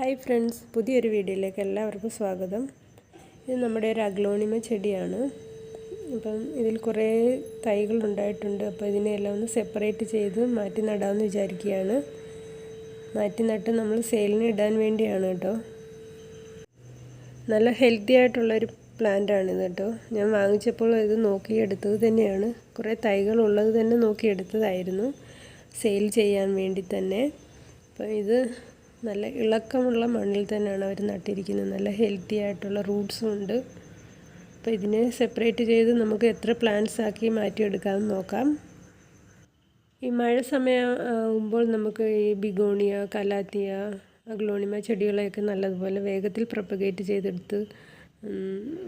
Hi friends, പുതിയൊരു വീഡിയോയിലേക്ക് എല്ലാവർക്കും സ്വാഗതം. ഇത് നമ്മുടെ ഒരു അഗ്ലോണിമ ചെടിയാണ്. അപ്പം ഇതിൽ കുറേ തൈകൾ ഉണ്ടായിട്ടുണ്ട്. അപ്പോൾ ഇതിനെല്ലാം ഒന്ന് സെപ്പറേറ്റ് ചെയ്ത് മാറ്റി നടാമെന്ന് വിചാരിക്കുകയാണ്. മാറ്റി നട്ട് നമ്മൾ സെയിലിന് ഇടാൻ വേണ്ടിയാണ് കേട്ടോ. നല്ല ഹെൽത്തി ആയിട്ടുള്ളൊരു പ്ലാന്റാണിത് കേട്ടോ. ഞാൻ വാങ്ങിച്ചപ്പോൾ ഇത് നോക്കിയെടുത്തത് തന്നെയാണ്. കുറേ തൈകളുള്ളത് തന്നെ നോക്കിയെടുത്തതായിരുന്നു, സെയിൽ ചെയ്യാൻ വേണ്ടി തന്നെ. അപ്പോൾ ഇത് നല്ല ഇളക്കമുള്ള മണ്ണിൽ തന്നെയാണ് അവർ നട്ടിരിക്കുന്നത്. നല്ല ഹെൽത്തി ആയിട്ടുള്ള റൂട്ട്സും ഉണ്ട്. അപ്പോൾ ഇതിനെ സെപ്പറേറ്റ് ചെയ്ത് നമുക്ക് എത്ര പ്ലാന്റ്സ് ആക്കി മാറ്റിയെടുക്കാമെന്ന് നോക്കാം. ഈ മഴ സമയം ആകുമ്പോൾ നമുക്ക് ഈ ബിഗോണിയ, കലാത്തിയ, അഗ്ലോണിമ ചെടികളെയൊക്കെ നല്ലതുപോലെ വേഗത്തിൽ പ്രൊപ്പഗേറ്റ് ചെയ്തെടുത്ത്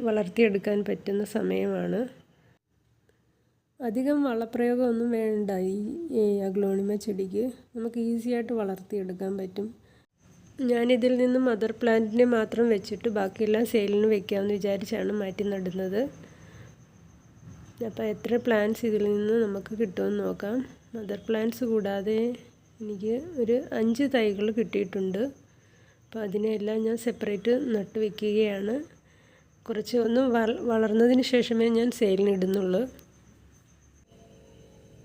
വളർത്തിയെടുക്കാൻ പറ്റുന്ന സമയമാണ്. അധികം വളപ്രയോഗമൊന്നും വേണ്ട ഈ അഗ്ലോണിമ ചെടിക്ക്. നമുക്ക് ഈസിയായിട്ട് വളർത്തിയെടുക്കാൻ പറ്റും. ഞാനിതിൽ നിന്ന് മദർ പ്ലാന്റിനെ മാത്രം വെച്ചിട്ട് ബാക്കിയെല്ലാം സെയിലിന് വെക്കാമെന്ന് വിചാരിച്ചാണ് മാറ്റി നടുന്നത്. അപ്പോൾ എത്ര പ്ലാന്റ്സ് ഇതിൽ നിന്ന് നമുക്ക് കിട്ടുമെന്ന് നോക്കാം. മദർ പ്ലാന്റ്സ് കൂടാതെ എനിക്ക് ഒരു 5 തൈകൾ കിട്ടിയിട്ടുണ്ട്. അപ്പോൾ അതിനെല്ലാം ഞാൻ സെപ്പറേറ്റ് നട്ട് വയ്ക്കുകയാണ്. കുറച്ച് ഒന്ന് വളർന്നതിന് ശേഷമേ ഞാൻ സെയിലിന് ഇടുന്നുള്ളൂ.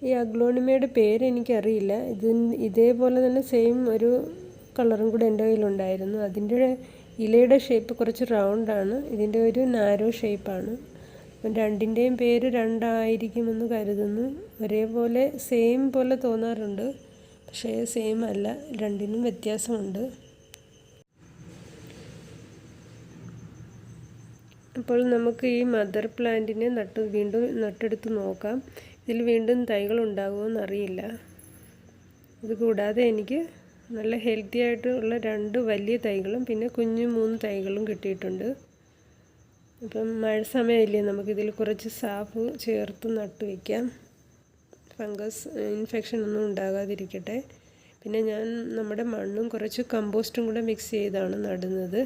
ഈ അഗ്ലോണിമയുടെ പേര് എനിക്കറിയില്ല. ഇതേപോലെ തന്നെ സെയിം ഒരു കളറും കൂടെ എൻ്റെ കയ്യിലുണ്ടായിരുന്നു. അതിൻ്റെ ഇലയുടെ ഷേപ്പ് കുറച്ച് റൗണ്ടാണ്, ഇതിൻ്റെ ഒരു നാരോ ഷേപ്പാണ്. അപ്പം രണ്ടിൻ്റെയും പേര് രണ്ടായിരിക്കുമെന്ന് കരുതുന്നു. ഒരേപോലെ സെയിം പോലെ തോന്നാറുണ്ട്, പക്ഷേ സെയിം അല്ല, രണ്ടിനും വ്യത്യാസമുണ്ട്. അപ്പോൾ നമുക്ക് ഈ മദർ പ്ലാന്റിനെ വീണ്ടും നട്ടെടുത്ത് നോക്കാം. ഇതിൽ വീണ്ടും തൈകൾ ഉണ്ടാകുമോയെന്നറിയില്ല. ഇത് കൂടാതെ എനിക്ക് നല്ല ഹെൽത്തി ആയിട്ടുള്ള 2 വലിയ തൈകളും പിന്നെ കുഞ്ഞു 3 തൈകളും കിട്ടിയിട്ടുണ്ട്. അപ്പം മഴ സമയമില്ലേ, നമുക്കിതിൽ കുറച്ച് സാഫ് ചേർത്ത് നട്ട് വയ്ക്കാം. ഫംഗസ് ഇൻഫെക്ഷൻ ഒന്നും ഉണ്ടാകാതിരിക്കട്ടെ. പിന്നെ ഞാൻ നമ്മുടെ മണ്ണും കുറച്ച് കമ്പോസ്റ്റും കൂടെ മിക്സ് ചെയ്താണ് നടുന്നത്.